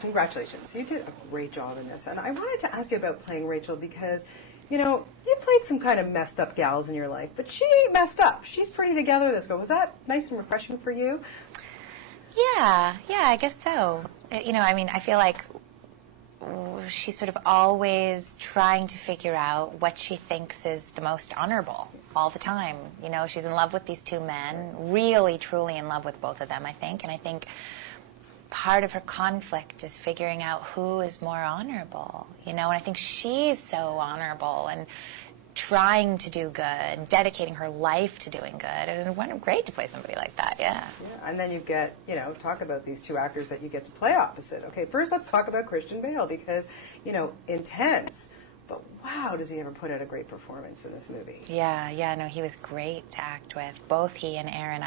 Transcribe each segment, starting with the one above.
Congratulations. You did a great job in this. And I wanted to ask you about playing Rachel because, you know, you played some kind of messed up gals in your life, but she ain't messed up. She's pretty together, this girl. Was that nice and refreshing for you? Yeah, I guess so. You know, I mean, I feel like she's sort of always trying to figure out what she thinks is the most honorable all the time. You know, she's in love with these two men, really, truly in love with both of them, I think. And I think part of her conflict is figuring out who is more honorable, you know, and I think she's so honorable and trying to do good, dedicating her life to doing good. It was great to play somebody like that, yeah. And then you get, you know, talk about these two actors that you get to play opposite. Okay, first let's talk about Christian Bale because, you know, intense, but wow, does he ever put out a great performance in this movie. Yeah, no, he was great to act with, both he and Aaron.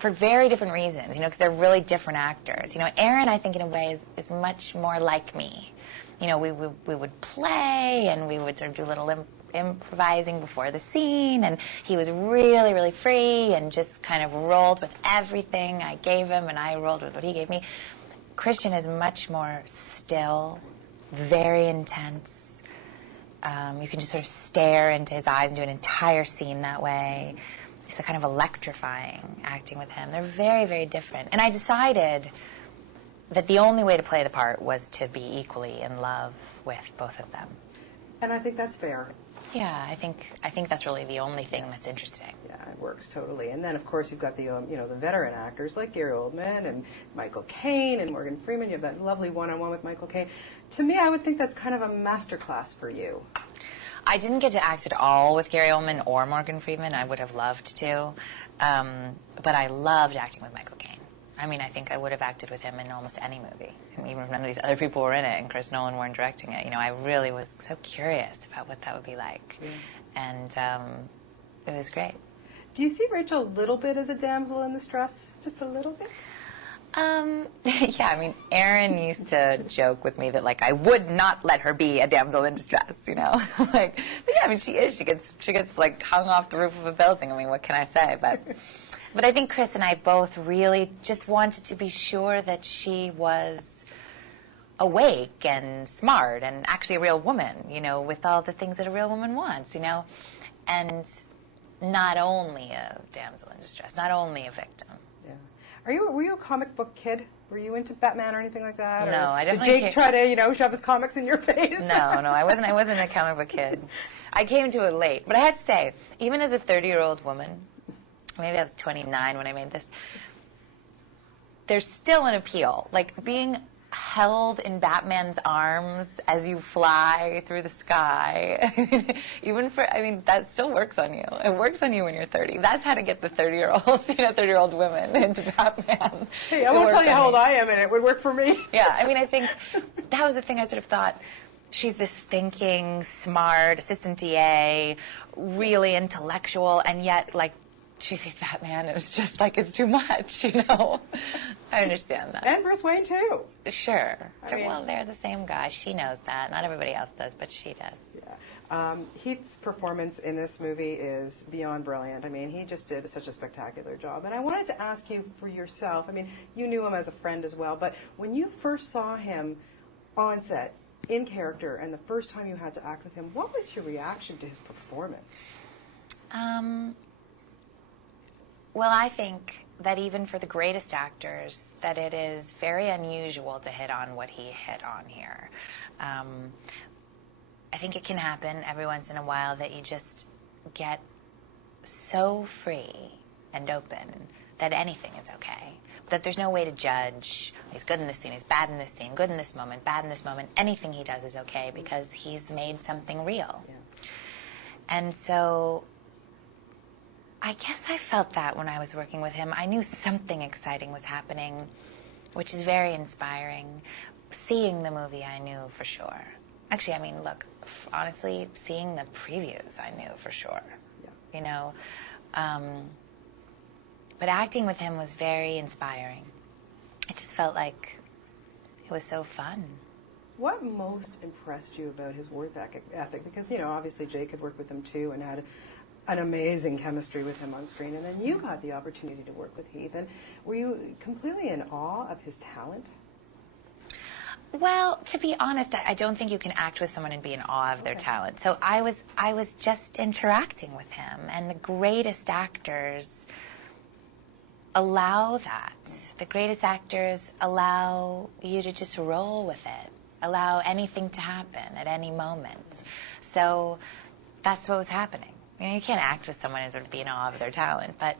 For very different reasons, you know, because they're really different actors. You know, Aaron, I think, in a way, is much more like me. You know, we would play, and we would sort of do little improvising before the scene, and he was really, really free and just kind of rolled with everything I gave him, and I rolled with what he gave me. Christian is much more still, very intense. You can just sort of stare into his eyes and do an entire scene that way. It's a kind of electrifying acting with him. They're very, very different. And I decided that the only way to play the part was to be equally in love with both of them. And I think that's fair. Yeah, I think that's really the only thing that's interesting. Yeah, it works totally. And then, of course, you've got the you know, the veteran actors like Gary Oldman and Michael Caine and Morgan Freeman. You have that lovely one-on-one with Michael Caine. To me, I would think that's kind of a masterclass for you. I didn't get to act at all with Gary Oldman or Morgan Freeman. I would have loved to. But I loved acting with Michael Caine. I mean, I think I would have acted with him in almost any movie. I mean, even if none of these other people were in it and Chris Nolan weren't directing it. You know, I really was so curious about what that would be like. Yeah. And it was great. Do you see Rachel a little bit as a damsel in distress? Just a little bit? Yeah, I mean, Aaron used to joke with me that, like, I would not let her be a damsel in distress, you know? Like, but yeah, I mean, she is. She gets, like, hung off the roof of a building. I mean, what can I say? But I think Chris and I both really just wanted to be sure that she was awake and smart and actually a real woman, you know, with all the things that a real woman wants, you know? And not only a damsel in distress, not only a victim. Were you a comic book kid? Were you into Batman or anything like that? No, I definitely did Jake try to, you know, shove his comics in your face? No, I wasn't a comic book kid. I came to it late. But I had to say, even as a 30-year-old woman, maybe I was 29 when I made this, there's still an appeal. Like, being held in Batman's arms as you fly through the sky. I mean, that still works on you. It works on you when you're 30. That's how to get the 30-year-olds, you know, 30-year-old women into Batman. Hey, I won't tell you how old I am, and it would work for me. Yeah, I mean, I think that was the thing I sort of thought. She's this thinking, smart, assistant DA, really intellectual, and yet, like, she sees Batman, and it's just like, it's too much, you know? I understand that. And Bruce Wayne, too. Sure. Well, they're the same guy. She knows that. Not everybody else does, but she does. Yeah. Heath's performance in this movie is beyond brilliant. I mean, he just did such a spectacular job. And I wanted to ask you for yourself. I mean, you knew him as a friend as well, but when you first saw him on set, in character, and the first time you had to act with him, what was your reaction to his performance? Well, I think that even for the greatest actors, that it is very unusual to hit on what he hit on here. I think it can happen every once in a while that you just get so free and open that anything is okay. That there's no way to judge. He's good in this scene, he's bad in this scene, good in this moment, bad in this moment. Anything he does is okay because he's made something real. Yeah. And so I guess I felt that when I was working with him. I knew something exciting was happening, which is very inspiring. Seeing the movie, I knew for sure. Actually, I mean, look, honestly, seeing the previews, I knew for sure. Yeah. You know, but acting with him was very inspiring. It just felt like it was so fun. What most impressed you about his work ethic? Because, you know, obviously Jake had worked with him too and had an amazing chemistry with him on screen, and then you got the opportunity to work with Heath, and were you completely in awe of his talent? Well, to be honest, I don't think you can act with someone and be in awe of their talent. So I was just interacting with him, and the greatest actors allow that. The greatest actors allow you to just roll with it, allow anything to happen at any moment. So that's what was happening. You can't act with someone and sort of be in awe of their talent, but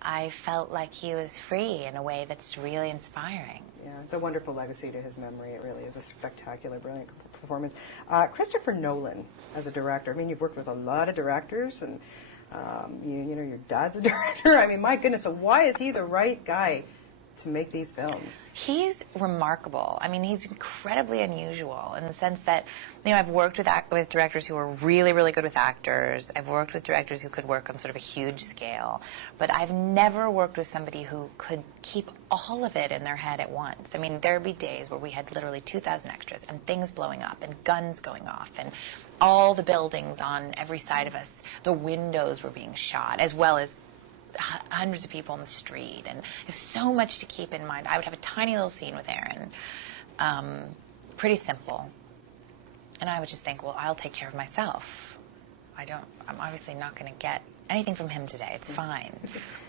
I felt like he was free in a way that's really inspiring. Yeah, it's a wonderful legacy to his memory. It really is a spectacular, brilliant performance. Christopher Nolan, as a director, I mean, you've worked with a lot of directors, and you know, your dad's a director. I mean, my goodness, but why is he the right guy to make these films? He's remarkable. I mean, he's incredibly unusual in the sense that, you know, I've worked with directors who are really, really good with actors. I've worked with directors who could work on sort of a huge scale. But I've never worked with somebody who could keep all of it in their head at once. I mean, there'd be days where we had literally 2,000 extras and things blowing up and guns going off and all the buildings on every side of us, the windows were being shot, as well as hundreds of people on the street, and there's so much to keep in mind. I would have a tiny little scene with Aaron, pretty simple, and I would just think, well, I'll take care of myself. I'm obviously not going to get anything from him today. It's fine.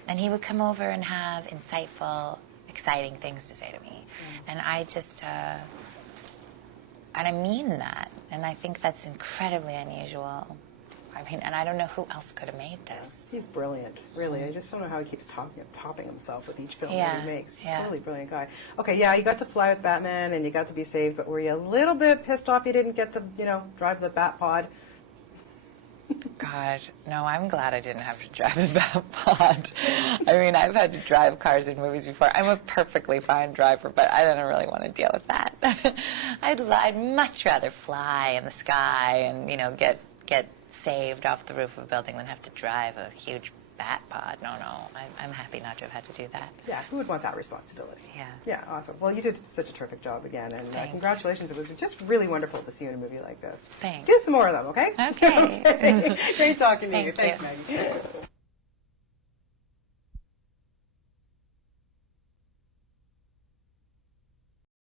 And he would come over and have insightful, exciting things to say to me, and I just, and I mean that, and I think that's incredibly unusual. I mean, and I don't know who else could have made this. He's brilliant, really. I just don't know how he keeps topping himself with each film that he makes. He's a totally brilliant guy. Okay, yeah, you got to fly with Batman and you got to be saved, but were you a little bit pissed off you didn't get to, you know, drive the Bat Pod? God, no, I'm glad I didn't have to drive a Bat Pod. I mean, I've had to drive cars in movies before. I'm a perfectly fine driver, but I don't really want to deal with that. I'd much rather fly in the sky and, you know, get saved off the roof of a building than have to drive a huge Bat Pod. No, I'm happy not to have had to do that. Yeah, who would want that responsibility? Yeah. Yeah, awesome. Well, you did such a terrific job again, and congratulations. You. It was just really wonderful to see you in a movie like this. Thanks. Do some more of them, okay? Okay. Okay. Great talking to you. Thank you. Thanks, Maggie.